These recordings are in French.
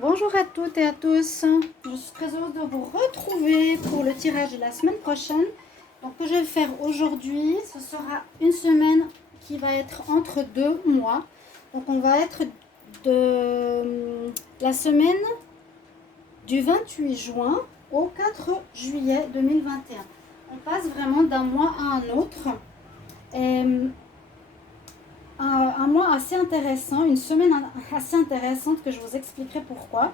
Bonjour à toutes et à tous, je suis très heureuse de vous retrouver pour le tirage de la semaine prochaine. Donc, que je vais faire aujourd'hui, ce sera une semaine qui va être entre 2 mois. Donc, on va être de la semaine du 28 juin au 4 juillet 2021. On passe vraiment d'un mois à un autre. Et un mois assez intéressant, une semaine assez intéressante que je vous expliquerai pourquoi.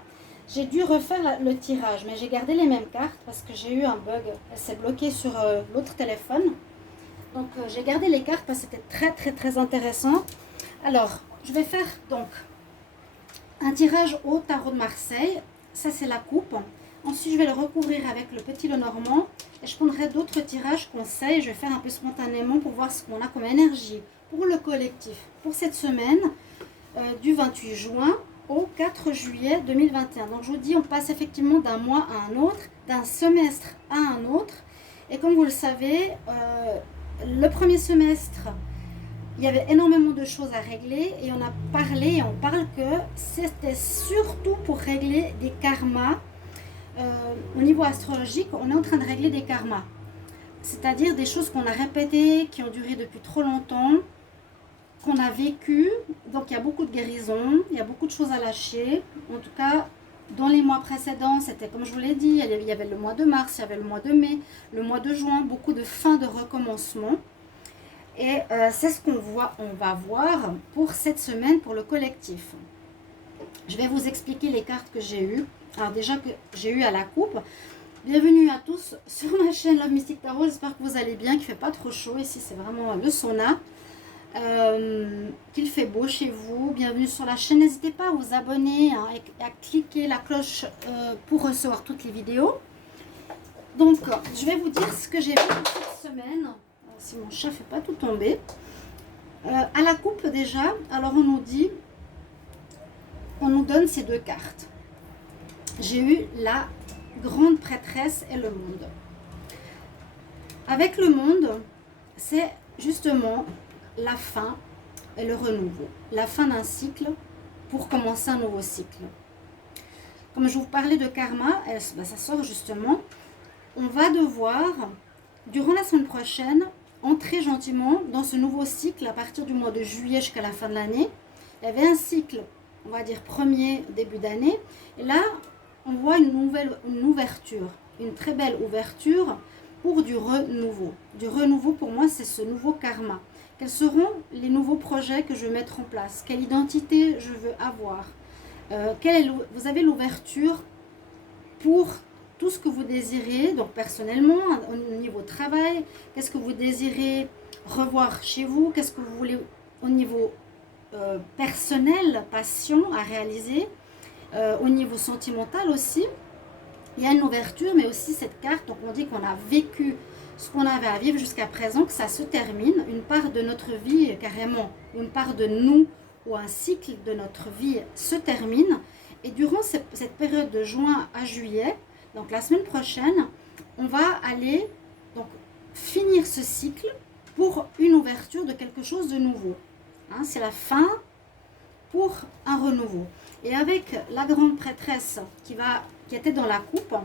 J'ai dû refaire le tirage, mais j'ai gardé les mêmes cartes parce que j'ai eu un bug. Elle s'est bloquée sur l'autre téléphone. Donc j'ai gardé les cartes parce que c'était très intéressant. Alors, je vais faire donc un tirage au tarot de Marseille. Ça, c'est la coupe. Ensuite, je vais le recouvrir avec le petit Lenormand. Et je prendrai d'autres tirages conseils. Je vais faire un peu spontanément pour voir ce qu'on a comme énergie pour le collectif. Pour cette semaine, du 28 juin au 4 juillet 2021. Donc, je vous dis, on passe effectivement d'un mois à un autre, d'un semestre à un autre. Et comme vous le savez, le premier semestre, il y avait énormément de choses à régler et on a parlé et on parle que c'était surtout pour régler des karmas. Au niveau astrologique, on est en train de régler des karmas, c'est-à-dire des choses qu'on a répétées, qui ont duré depuis trop longtemps, qu'on a vécues. Donc il y a beaucoup de guérisons, il y a beaucoup de choses à lâcher. En tout cas, dans les mois précédents, c'était comme je vous l'ai dit, il y avait le mois de mars, il y avait le mois de mai, le mois de juin, beaucoup de fins de recommencement. Et c'est ce on va voir pour cette semaine pour le collectif. Je vais vous expliquer les cartes que j'ai eues. Alors déjà que j'ai eu à la coupe. Bienvenue à tous sur ma chaîne Love Mystic Tarot. J'espère que vous allez bien, qu'il ne fait pas trop chaud. Ici c'est vraiment le sauna. Qu'il fait beau chez vous. Bienvenue sur la chaîne. N'hésitez pas à vous abonner hein, et à cliquer la cloche pour recevoir toutes les vidéos. Donc je vais vous dire ce que j'ai vu cette semaine. Si mon chat ne fait pas tout tomber. À la coupe déjà, alors on nous donne ces deux cartes. J'ai eu la grande prêtresse et le monde. Avec le monde, c'est justement la fin et le renouveau. La fin d'un cycle pour commencer un nouveau cycle. Comme je vous parlais de karma, ça sort justement. On va devoir, durant la semaine prochaine, entrer gentiment dans ce nouveau cycle à partir du mois de juillet jusqu'à la fin de l'année. Il y avait un cycle, on va dire premier début d'année. Et là, on voit une ouverture, une très belle ouverture pour du renouveau. Du renouveau, pour moi, c'est ce nouveau karma. Quels seront les nouveaux projets que je vais mettre en place? Quelle identité je veux avoir? Vous avez l'ouverture pour tout ce que vous désirez, donc personnellement, au niveau travail, qu'est-ce que vous désirez revoir chez vous, qu'est-ce que vous voulez au niveau personnel, passion à réaliser, au niveau sentimental aussi. Il y a une ouverture, mais aussi cette carte, donc on dit qu'on a vécu ce qu'on avait à vivre jusqu'à présent, que ça se termine, une part de notre vie carrément, une part de nous ou un cycle de notre vie se termine. Et durant cette période de juin à juillet, donc la semaine prochaine, on va aller donc finir ce cycle pour une ouverture de quelque chose de nouveau. Hein, c'est la fin pour un renouveau. Et avec la grande prêtresse qui était dans la coupe,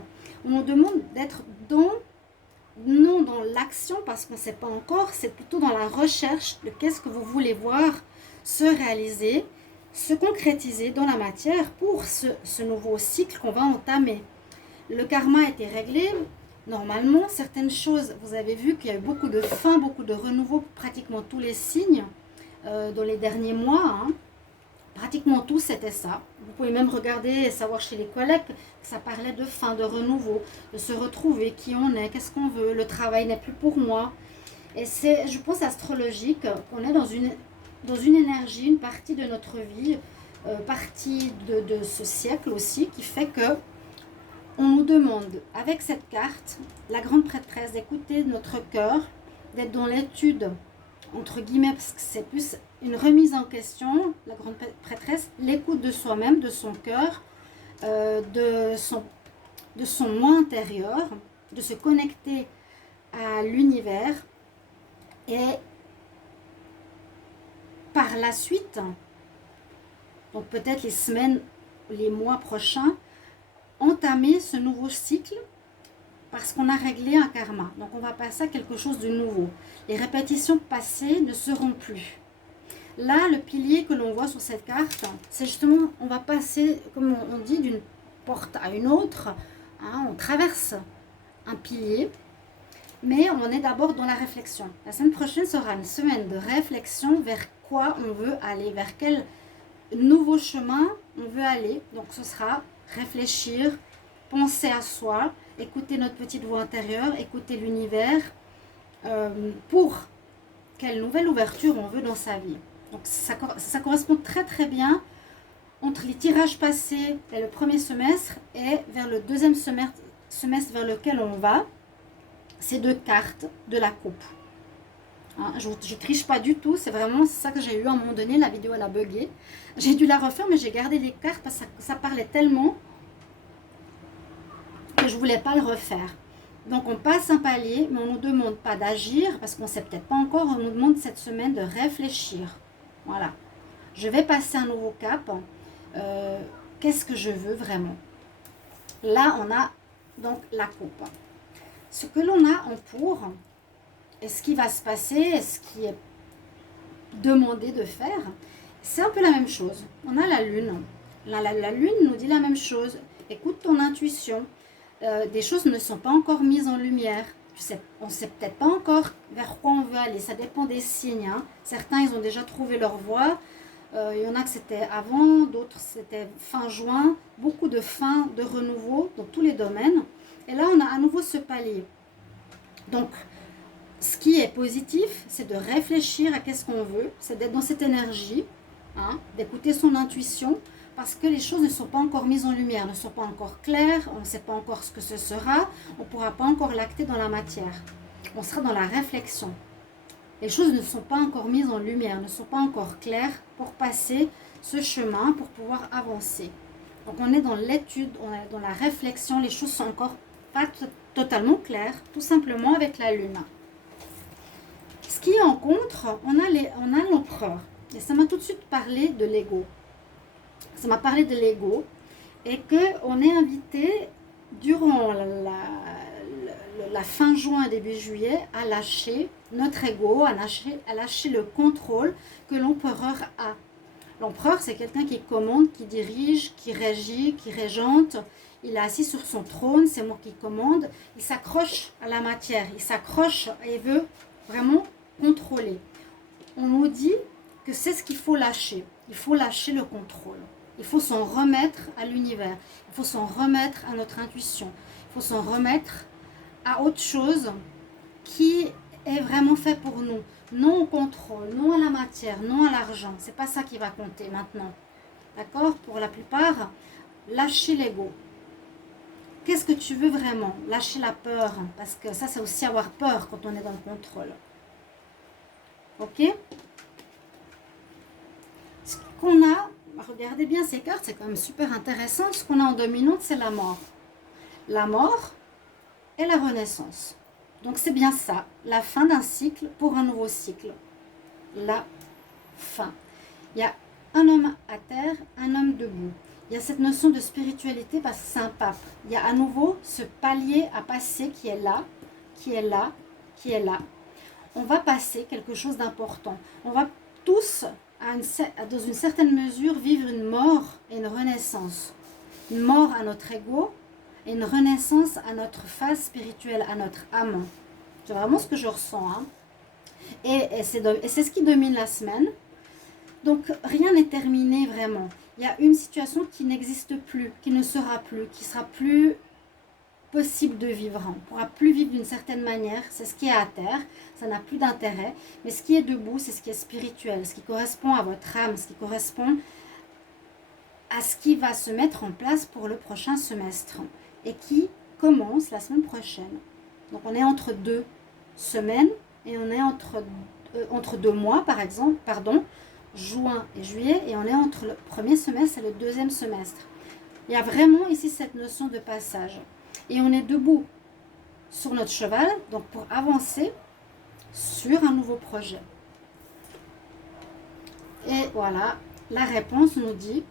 on nous demande d'être non dans l'action parce qu'on ne sait pas encore, c'est plutôt dans la recherche de qu'est-ce que vous voulez voir se réaliser, se concrétiser dans la matière pour ce nouveau cycle qu'on va entamer. Le karma a été réglé. Normalement, certaines choses, vous avez vu qu'il y a eu beaucoup de fins, beaucoup de renouveau pour pratiquement tous les signes dans les derniers mois. Hein. Pratiquement tout, c'était ça. Vous pouvez même regarder et savoir chez les collègues que ça parlait de fin, de renouveau, de se retrouver, qui on est, qu'est-ce qu'on veut, le travail n'est plus pour moi. Et c'est, je pense, astrologique qu'on est dans une énergie, une partie de notre vie, partie de ce siècle aussi, qui fait que on nous demande, avec cette carte, la grande prêtresse, d'écouter notre cœur, d'être dans l'étude, entre guillemets, parce que c'est plus une remise en question, la grande prêtresse, l'écoute de soi-même, de son cœur, de son moi intérieur, de se connecter à l'univers. Et par la suite, donc peut-être les semaines les mois prochains, entamer ce nouveau cycle parce qu'on a réglé un karma. Donc on va passer à quelque chose de nouveau. Les répétitions passées ne seront plus. Là, le pilier que l'on voit sur cette carte, c'est justement, on va passer, comme on dit, d'une porte à une autre. Hein, on traverse un pilier, mais on est d'abord dans la réflexion. La semaine prochaine sera une semaine de réflexion vers quoi on veut aller, vers quel nouveau chemin on veut aller. Donc ce sera réfléchir, penser à soi, écouter notre petite voix intérieure, écouter l'univers, pour quelle nouvelle ouverture on veut dans sa vie. Donc ça correspond très très bien entre les tirages passés et le premier semestre et vers le deuxième semestre vers lequel on va. Ces deux cartes de la coupe. Hein, je ne triche pas du tout, c'est vraiment ça que j'ai eu à un moment donné, la vidéo elle a bugué. J'ai dû la refaire mais j'ai gardé les cartes parce que ça parlait tellement que je ne voulais pas le refaire. Donc on passe un palier mais on ne nous demande pas d'agir parce qu'on ne sait peut-être pas encore, on nous demande cette semaine de réfléchir. Voilà, je vais passer un nouveau cap. Qu'est-ce que je veux vraiment? Là on a donc la coupe. Ce que l'on a en pour, et ce qui va se passer, et ce qui est demandé de faire, c'est un peu la même chose. On a la lune. La lune nous dit la même chose. Écoute ton intuition. Des choses ne sont pas encore mises en lumière. On ne sait peut-être pas encore vers quoi on veut aller. Ça dépend des signes. Hein. Certains, ils ont déjà trouvé leur voie. Il y en a que c'était avant, d'autres c'était fin juin. Beaucoup de fin, de renouveau dans tous les domaines. Et là, on a à nouveau ce palier. Donc, ce qui est positif, c'est de réfléchir à qu'est-ce qu'on veut. C'est d'être dans cette énergie, hein, d'écouter son intuition, parce que les choses ne sont pas encore mises en lumière, ne sont pas encore claires, on ne sait pas encore ce que ce sera, on ne pourra pas encore l'acter dans la matière. On sera dans la réflexion. Les choses ne sont pas encore mises en lumière, ne sont pas encore claires pour passer ce chemin, pour pouvoir avancer. Donc, on est dans l'étude, on est dans la réflexion, les choses sont encore pas totalement clair, tout simplement avec la lune. Ce qui est en contre, on a l'empereur. Et ça m'a tout de suite parlé de l'ego. Ça m'a parlé de l'ego et qu'on est invité durant la fin juin, début juillet, à lâcher notre ego, à lâcher le contrôle que l'empereur a. L'empereur, c'est quelqu'un qui commande, qui dirige, qui régit, qui régente. Il est assis sur son trône, c'est moi qui commande. Il s'accroche à la matière, il s'accroche et veut vraiment contrôler. On nous dit que c'est ce qu'il faut lâcher. Il faut lâcher le contrôle. Il faut s'en remettre à l'univers. Il faut s'en remettre à notre intuition. Il faut s'en remettre à autre chose qui est vraiment fait pour nous. Non au contrôle, non à la matière, non à l'argent. C'est pas ça qui va compter maintenant. D'accord? Pour la plupart, lâcher l'ego. Qu'est-ce que tu veux vraiment? Lâcher la peur, parce que ça, c'est aussi avoir peur quand on est dans le contrôle. Ok? Ce qu'on a, regardez bien ces cartes, c'est quand même super intéressant. Ce qu'on a en dominante, c'est la mort. La mort et la renaissance. Donc c'est bien ça, la fin d'un cycle pour un nouveau cycle. La fin. Il y a un homme à terre, un homme debout. Il y a cette notion de spiritualité parce que c'est un pape. Il y a à nouveau ce palier à passer qui est là, qui est là, qui est là. On va passer quelque chose d'important. On va tous, dans une certaine mesure, vivre une mort et une renaissance. Une mort à notre ego et une renaissance à notre phase spirituelle, à notre âme. C'est vraiment ce que je ressens. Hein. Et c'est ce qui domine la semaine. Donc rien n'est terminé vraiment. Il y a une situation qui n'existe plus, qui ne sera plus, qui sera plus possible de vivre. On ne pourra plus vivre d'une certaine manière. C'est ce qui est à terre, ça n'a plus d'intérêt. Mais ce qui est debout, c'est ce qui est spirituel, ce qui correspond à votre âme, ce qui correspond à ce qui va se mettre en place pour le prochain semestre et qui commence la semaine prochaine. Donc on est entre 2 semaines et on est entre 2 mois, par exemple, juin et juillet, et on est entre le premier semestre et le deuxième semestre. Il y a vraiment ici cette notion de passage. Et on est debout sur notre cheval, donc pour avancer sur un nouveau projet. Et voilà, la réponse nous dit,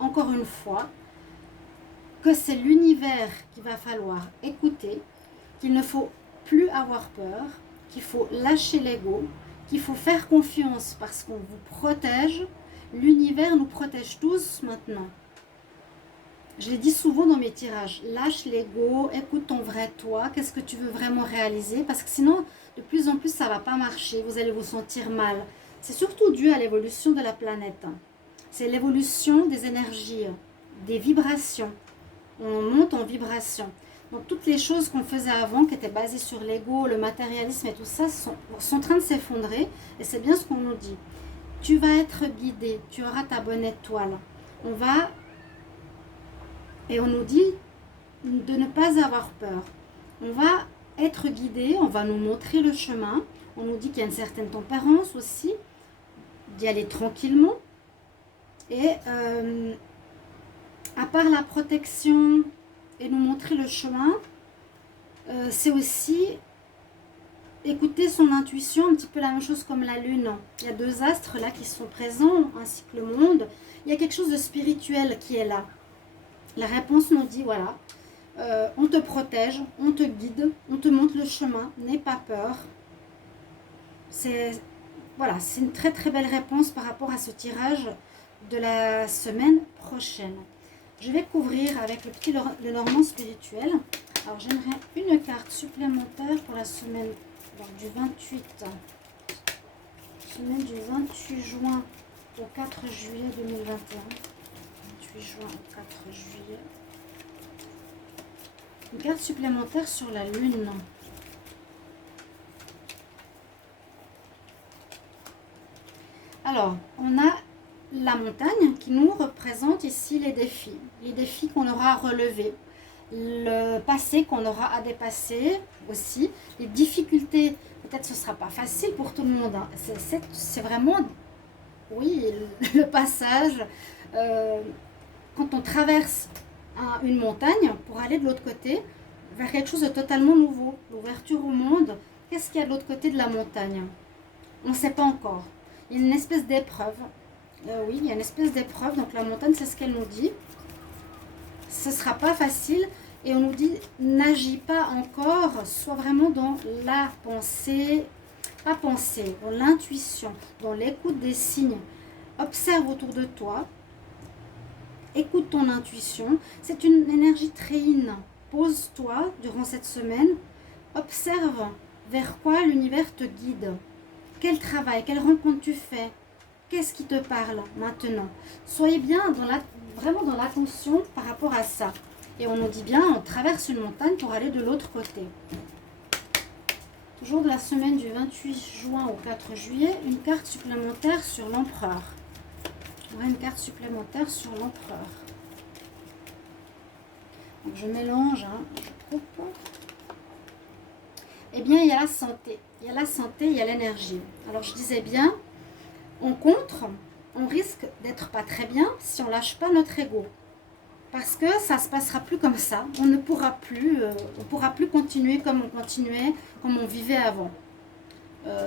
encore une fois, que c'est l'univers qu'il va falloir écouter, qu'il ne faut plus avoir peur, qu'il faut lâcher l'ego, qu'il faut faire confiance parce qu'on vous protège. L'univers nous protège tous maintenant. Je l'ai dit souvent dans mes tirages, lâche l'ego, écoute ton vrai toi, qu'est-ce que tu veux vraiment réaliser, parce que sinon, de plus en plus, ça ne va pas marcher, vous allez vous sentir mal. C'est surtout dû à l'évolution de la planète. C'est l'évolution des énergies, des vibrations. On monte en vibration. Donc toutes les choses qu'on faisait avant, qui étaient basées sur l'ego, le matérialisme et tout ça, sont en train de s'effondrer, et c'est bien ce qu'on nous dit. Tu vas être guidé, tu auras ta bonne étoile. Et on nous dit de ne pas avoir peur. On va être guidé, on va nous montrer le chemin. On nous dit qu'il y a une certaine tempérance aussi, d'y aller tranquillement. Et à part la protection et nous montrer le chemin, c'est aussi écouter son intuition, un petit peu la même chose comme la lune. Il y a deux astres là qui sont présents, ainsi que le monde. Il y a quelque chose de spirituel qui est là. La réponse nous dit, voilà, on te protège, on te guide, on te montre le chemin, n'aie pas peur. C'est une très très belle réponse par rapport à ce tirage de la semaine prochaine. Je vais couvrir avec le Normand spirituel. Alors j'aimerais une carte supplémentaire pour la semaine du 28. Semaine du 28 juin au 4 juillet 2021. 28 juin au 4 juillet. Une carte supplémentaire sur la lune. Alors, on a la montagne qui nous représente ici les défis qu'on aura à relever, le passé qu'on aura à dépasser aussi, les difficultés, peut-être ce ne sera pas facile pour tout le monde, hein. C'est vraiment, oui, le passage, quand on traverse une montagne pour aller de l'autre côté, vers quelque chose de totalement nouveau, l'ouverture au monde. Qu'est-ce qu'il y a de l'autre côté de la montagne? On ne sait pas encore. Il y a une espèce d'épreuve. Oui, il y a une espèce d'épreuve. Donc la montagne, c'est ce qu'elle nous dit. Ce ne sera pas facile. Et on nous dit, n'agis pas encore. Sois vraiment dans la pensée. Pas penser, dans l'intuition, dans l'écoute des signes. Observe autour de toi. Écoute ton intuition. C'est une énergie très yin. Pose-toi durant cette semaine. Observe vers quoi l'univers te guide. Quel travail, quelle rencontre tu fais? Qu'est-ce qui te parle maintenant? Soyez bien vraiment dans l'attention par rapport à ça. Et on nous dit bien, on traverse une montagne pour aller de l'autre côté. Toujours de la semaine du 28 juin au 4 juillet, une carte supplémentaire sur l'empereur. On a une carte supplémentaire sur l'empereur. Donc je mélange, hein, je coupe. Eh bien, il y a la santé. Il y a la santé, il y a l'énergie. Alors, je disais bien, on risque d'être pas très bien si on lâche pas notre ego. Parce que ça se passera plus comme ça. On ne pourra plus, continuer comme on continuait, comme on vivait avant.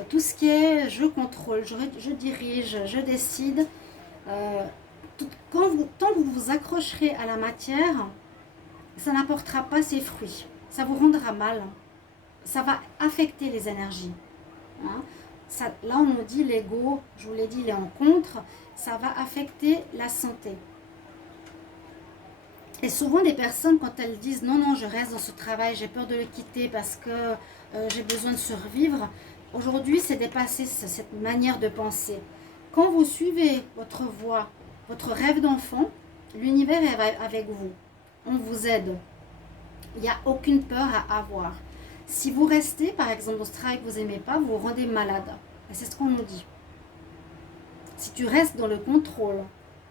Tout ce qui est je contrôle, je dirige, je décide. Tant que vous vous accrocherez à la matière, ça n'apportera pas ses fruits. Ça vous rendra mal. Ça va affecter les énergies. Hein. Là, on nous dit l'ego, je vous l'ai dit, il est en contre, ça va affecter la santé. Et souvent, des personnes, quand elles disent non, je reste dans ce travail, j'ai peur de le quitter parce que j'ai besoin de survivre, aujourd'hui, c'est dépasser cette manière de penser. Quand vous suivez votre voie, votre rêve d'enfant, l'univers est avec vous. On vous aide. Il n'y a aucune peur à avoir. Si vous restez, par exemple, dans ce travail que vous n'aimez pas, vous vous rendez malade. Et c'est ce qu'on nous dit. Si tu restes dans le contrôle,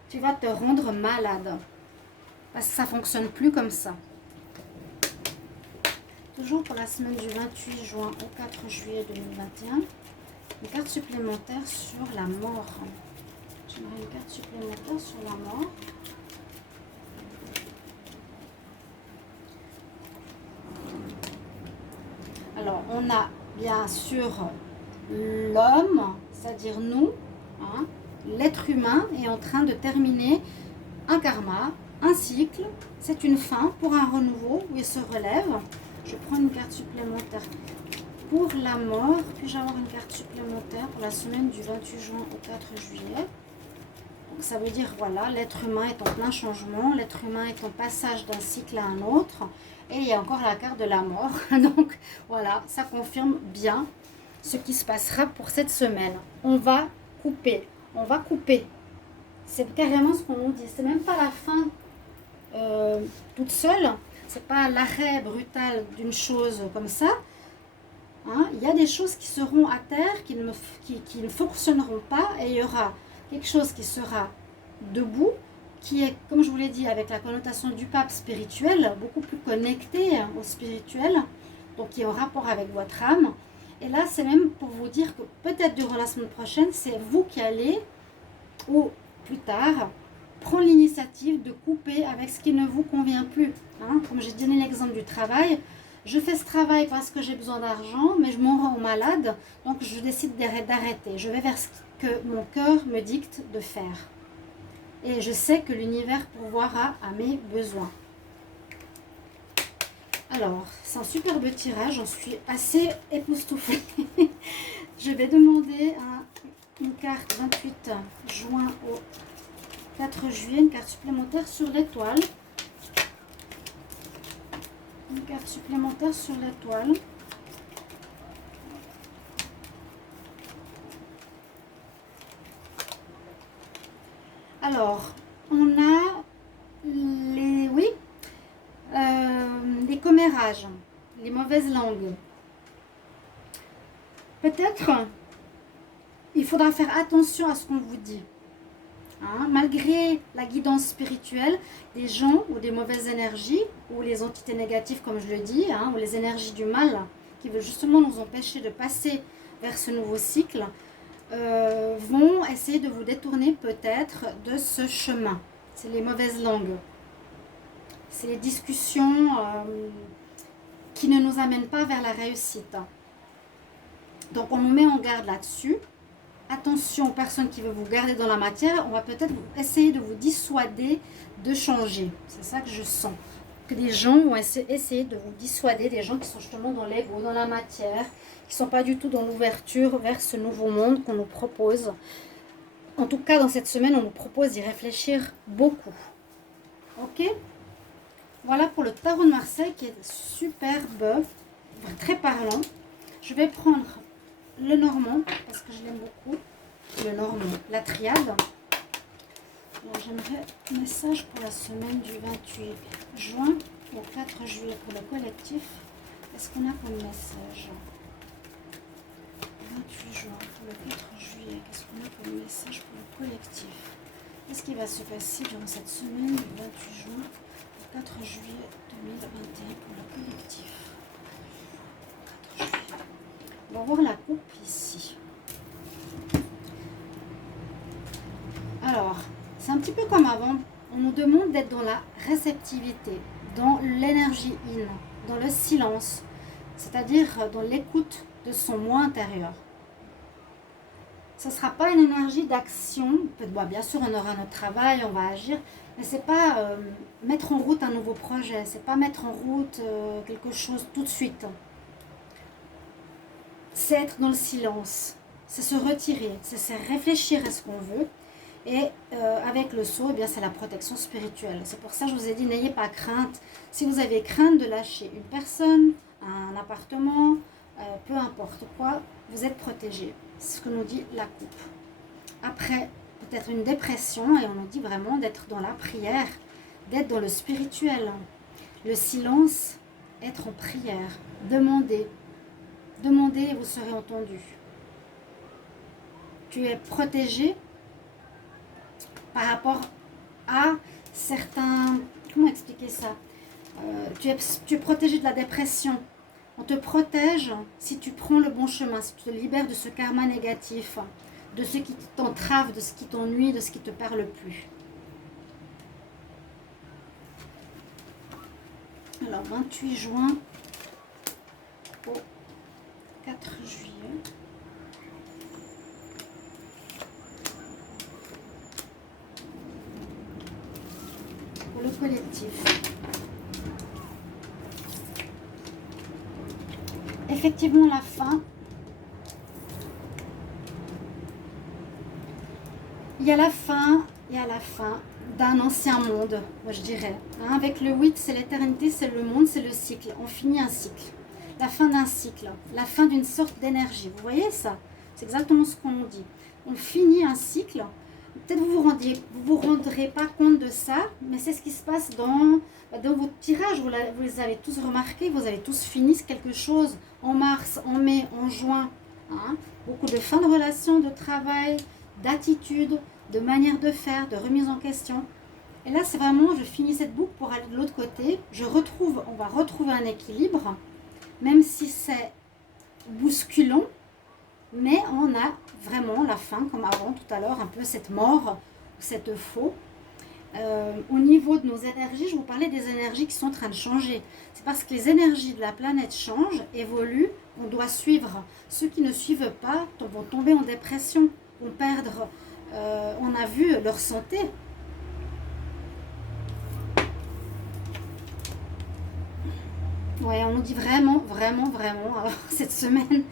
tu vas te rendre malade. Parce que ça ne fonctionne plus comme ça. Toujours pour la semaine du 28 juin au 4 juillet 2021. Une carte supplémentaire sur la mort. J'aimerais une carte supplémentaire sur la mort. Alors, on a bien sûr l'homme, c'est-à-dire nous, hein, l'être humain est en train de terminer un karma, un cycle, c'est une fin pour un renouveau où il se relève. Je prends une carte supplémentaire pour la mort. Puis-je avoir une carte supplémentaire pour la semaine du 28 juin au 4 juillet? Donc ça veut dire, voilà, l'être humain est en plein changement, l'être humain est en passage d'un cycle à un autre. Et il y a encore la carte de la mort. Donc voilà, ça confirme bien ce qui se passera pour cette semaine. On va couper. On va couper. C'est carrément ce qu'on nous dit. C'est même pas la fin toute seule. C'est pas l'arrêt brutal d'une chose comme ça. Hein, il y a des choses qui seront à terre, qui ne fonctionneront pas. Et il y aura quelque chose qui sera debout, qui est, comme je vous l'ai dit, avec la connotation du pape spirituel, beaucoup plus connecté au spirituel, donc qui est en rapport avec votre âme. Et là, c'est même pour vous dire que peut-être durant la semaine prochaine, c'est vous qui allez, ou plus tard, prendre l'initiative de couper avec ce qui ne vous convient plus. Hein, comme j'ai donné l'exemple du travail, je fais ce travail parce que j'ai besoin d'argent, mais je m'en rends malade, donc je décide d'arrêter. Je vais vers ce que mon cœur me dicte de faire. Et je sais que l'univers pourvoira à mes besoins. Alors, c'est un superbe tirage, j'en suis assez époustouflée. Je vais demander une carte 28 juin au 4 juillet, une carte supplémentaire sur l'étoile. Une carte supplémentaire sur l'étoile. Alors, on a les commérages, les mauvaises langues. Peut-être, il faudra faire attention à ce qu'on vous dit. Hein, malgré la guidance spirituelle, des gens ou des mauvaises énergies, ou les entités négatives, comme je le dis, hein, ou les énergies du mal, qui veulent justement nous empêcher de passer vers ce nouveau cycle, vont essayer de vous détourner peut-être de ce chemin. C'est les mauvaises langues. C'est les discussions qui ne nous amènent pas vers la réussite. Donc on nous met en garde là-dessus. Attention aux personnes qui veulent vous garder dans la matière. On va peut-être essayer de vous dissuader de changer. C'est ça que je sens. Que des gens vont essayer de vous dissuader, des gens qui sont justement dans l'ego, dans la matière, qui ne sont pas du tout dans l'ouverture vers ce nouveau monde qu'on nous propose. En tout cas, dans cette semaine, on nous propose d'y réfléchir beaucoup. Ok ? Voilà pour le tarot de Marseille qui est superbe, très parlant. Je vais prendre le normand, parce que je l'aime beaucoup. Le normand, la triade. Alors j'aimerais un message pour la semaine du 28 juin au 4 juillet pour le collectif. Est-ce qu'on a comme message 28 juin pour le 4 juillet, qu'est-ce qu'on a comme message pour le collectif? Qu'est-ce qui va se passer durant cette semaine du 28 juin au 4 juillet 2021 pour le collectif? 4 juillet. On va voir la coupe ici. Alors, c'est un petit peu comme avant. On nous demande d'être dans la réceptivité, dans l'énergie in, dans le silence, c'est-à-dire dans l'écoute de son moi intérieur. Ce ne sera pas une énergie d'action. Bon, bien sûr, on aura notre travail, on va agir, mais ce n'est pas mettre en route un nouveau projet, ce n'est pas mettre en route quelque chose tout de suite. C'est être dans le silence, c'est se retirer, c'est réfléchir à ce qu'on veut. Et avec le sceau, eh bien, c'est la protection spirituelle. C'est pour ça que je vous ai dit, n'ayez pas crainte. Si vous avez crainte de lâcher une personne, un appartement, peu importe quoi, vous êtes protégé. C'est ce que nous dit la coupe. Après, peut-être une dépression, et on nous dit vraiment d'être dans la prière, d'être dans le spirituel. Le silence, être en prière, demander. Demandez et vous serez entendu. Tu es protégé par rapport à certains... Comment expliquer ça? Tu es protégé de la dépression. On te protège si tu prends le bon chemin, si tu te libères de ce karma négatif, de ce qui t'entrave, de ce qui t'ennuie, de ce qui ne te parle plus. Alors, 28 juin au 4 juillet. pour le collectif. Effectivement, la fin. Il y a la fin d'un ancien monde, moi je dirais. Hein, avec le 8, c'est l'éternité, c'est le monde, c'est le cycle. On finit un cycle. La fin d'un cycle, la fin d'une sorte d'énergie. Vous voyez ça? C'est exactement ce qu'on nous dit. On finit un cycle. Peut-être vous vous rendrez pas compte de ça, mais c'est ce qui se passe dans votre tirage. Vous les avez tous remarqués, vous avez tous fini quelque chose en mars, en mai, en juin. Hein, beaucoup de fins de relations, de travail, d'attitude, de manière de faire, de remise en question. Et là, c'est vraiment, je finis cette boucle pour aller de l'autre côté. On va retrouver un équilibre, même si c'est bousculant, mais on a vraiment la fin, comme avant tout à l'heure, un peu cette mort, cette faux. Au niveau de nos énergies, je vous parlais des énergies qui sont en train de changer. C'est parce que les énergies de la planète changent, évoluent, on doit suivre. Ceux qui ne suivent pas vont tomber en dépression, vont perdre, on a vu leur santé. Ouais, on nous dit vraiment, alors, cette semaine,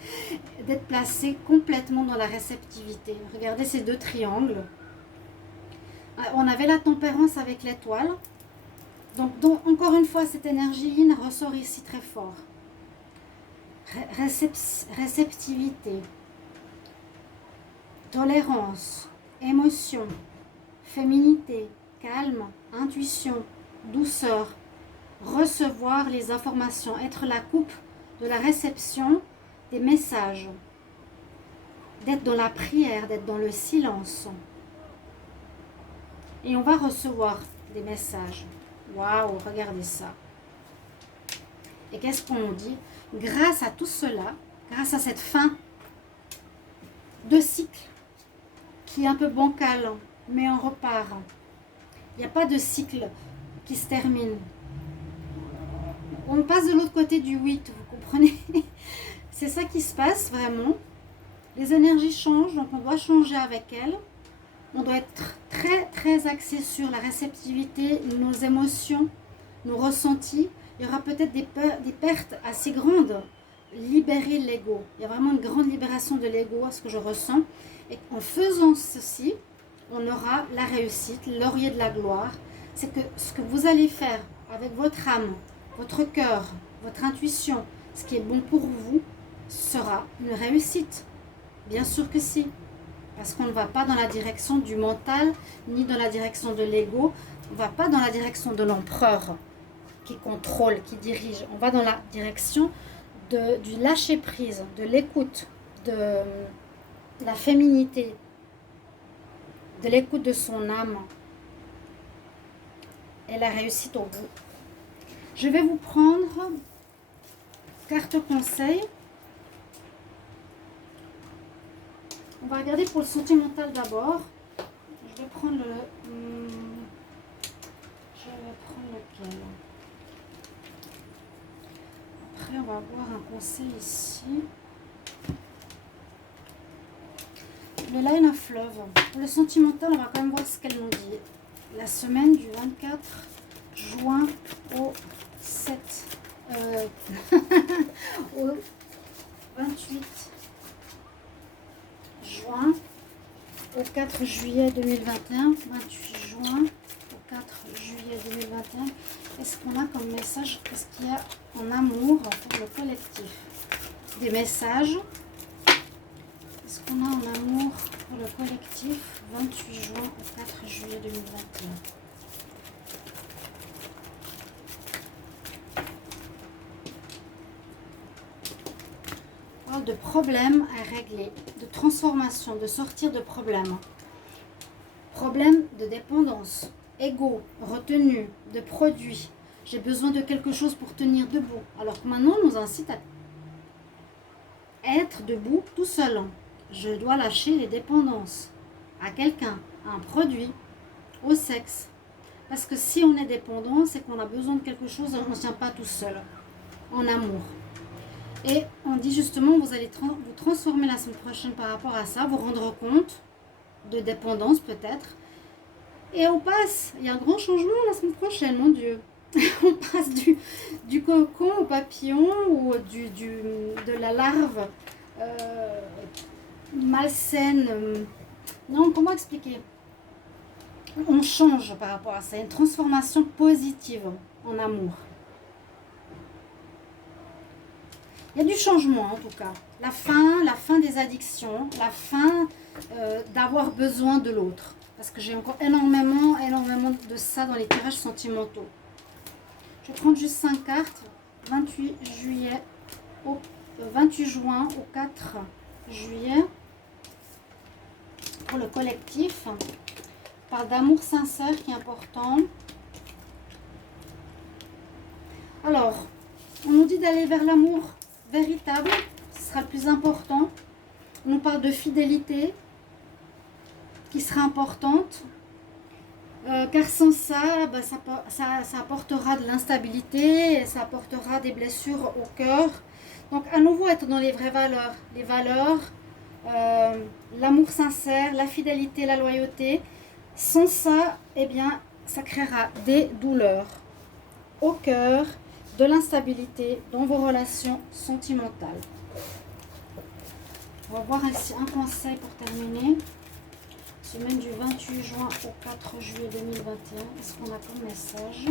d'être placé complètement dans la réceptivité. Regardez ces deux triangles. On avait la tempérance avec l'étoile. Donc, encore une fois, cette énergie yin ressort ici très fort. Réceptivité, tolérance, émotion, féminité, calme, intuition, douceur, recevoir les informations, être la coupe de la réception des messages, d'être dans la prière, d'être dans le silence. Et on va recevoir des messages. Waouh, regardez ça. Et qu'est-ce qu'on nous dit? Grâce à tout cela, grâce à cette fin de cycle qui est un peu bancal, mais on repart. Il n'y a pas de cycle qui se termine. On passe de l'autre côté du 8, vous comprenez? C'est ça qui se passe vraiment. Les énergies changent, donc on doit changer avec elles. On doit être très axé sur la réceptivité, nos émotions, nos ressentis. Il y aura peut-être des pertes assez grandes. Libérer l'ego. Il y a vraiment une grande libération de l'ego, à ce que je ressens. Et en faisant ceci, on aura la réussite, le laurier de la gloire. C'est que ce que vous allez faire avec votre âme, votre cœur, votre intuition, ce qui est bon pour vous, sera une réussite. Bien sûr que si. Parce qu'on ne va pas dans la direction du mental, ni dans la direction de l'ego. On ne va pas dans la direction de l'empereur qui contrôle, qui dirige. On va dans la direction du lâcher-prise, de l'écoute, de la féminité, de l'écoute de son âme. Et la réussite au bout. Je vais vous prendre carte conseil. On va regarder pour le sentimental d'abord. Je vais prendre lequel? Après, on va avoir un conseil ici. Le Line of Love. Pour le sentimental, on va quand même voir ce qu'elle nous dit. La semaine du 24 juin au 7... au 28 juin au 4 juillet 2021. 28 juin au 4 juillet 2021. Qu'est-ce qu'on a comme message? Qu'est-ce qu'il y a en amour pour le collectif? Des messages. Qu'est-ce qu'on a en amour pour le collectif? 28 juin au 4 juillet 2021. On parle de problèmes à régler, de transformation, de sortir de problèmes. Problèmes de dépendance, ego, retenue, de produits. J'ai besoin de quelque chose pour tenir debout. Alors que maintenant, on nous incite à être debout tout seul. Je dois lâcher les dépendances à quelqu'un, à un produit, au sexe. Parce que si on est dépendant, c'est qu'on a besoin de quelque chose, on ne tient pas tout seul, en amour. Et on dit justement, vous allez vous transformer la semaine prochaine par rapport à ça, vous rendre compte de dépendance peut-être, Et on passe, il y a un grand changement la semaine prochaine, mon Dieu. On passe du cocon au papillon ou de la larve euh, malsaine. Non, comment expliquer? On change par rapport à ça. Une transformation positive en amour. Il y a du changement en tout cas. La fin des addictions, la fin d'avoir besoin de l'autre. Parce que j'ai encore énormément de ça dans les tirages sentimentaux. Je vais prendre juste 5 cartes. 28 juillet au 28 juin au 4 juillet. Pour le collectif. On parle d'amour sincère qui est important. Alors, on nous dit d'aller vers l'amour véritable. Ce sera le plus important. On nous parle de fidélité qui sera importante. Car sans ça, ben, ça apportera de l'instabilité, ça apportera des blessures au cœur. Donc à nouveau être dans les vraies valeurs. Les valeurs, l'amour sincère, la fidélité, la loyauté. Sans ça, eh bien, ça créera des douleurs au cœur, de l'instabilité dans vos relations sentimentales. On va voir ici un conseil pour terminer. Semaine du 28 juin au 4 juillet 2021. Qu'est-ce qu'on a comme message?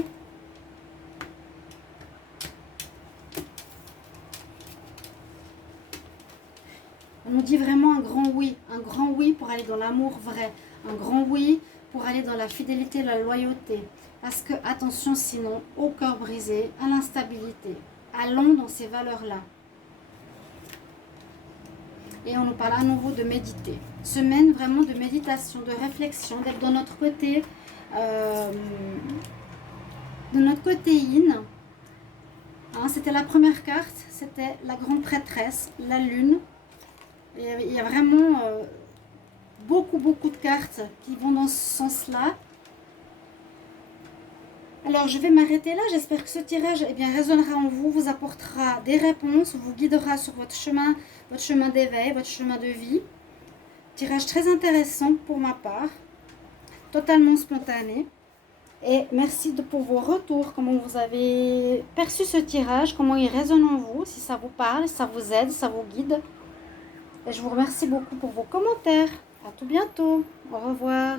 On nous dit vraiment un grand oui pour aller dans l'amour vrai, un grand oui pour aller dans la fidélité, la loyauté. Parce que, attention sinon, au cœur brisé, à l'instabilité. Allons dans ces valeurs-là. Et on nous parle à nouveau de méditer. Semaine vraiment de méditation, de réflexion, d'être dans notre côté, de notre côté yin. Hein, c'était la première carte, c'était la grande prêtresse, la lune. Et il y a vraiment beaucoup de cartes qui vont dans ce sens-là. Alors je vais m'arrêter là, j'espère que ce tirage résonnera en vous, vous apportera des réponses, vous guidera sur votre chemin d'éveil, votre chemin de vie. Tirage très intéressant pour ma part, totalement spontané. Et merci pour vos retours, comment vous avez perçu ce tirage, comment il résonne en vous, si ça vous parle, si ça vous aide, si ça vous guide. Et je vous remercie beaucoup pour vos commentaires. À tout bientôt. Au revoir.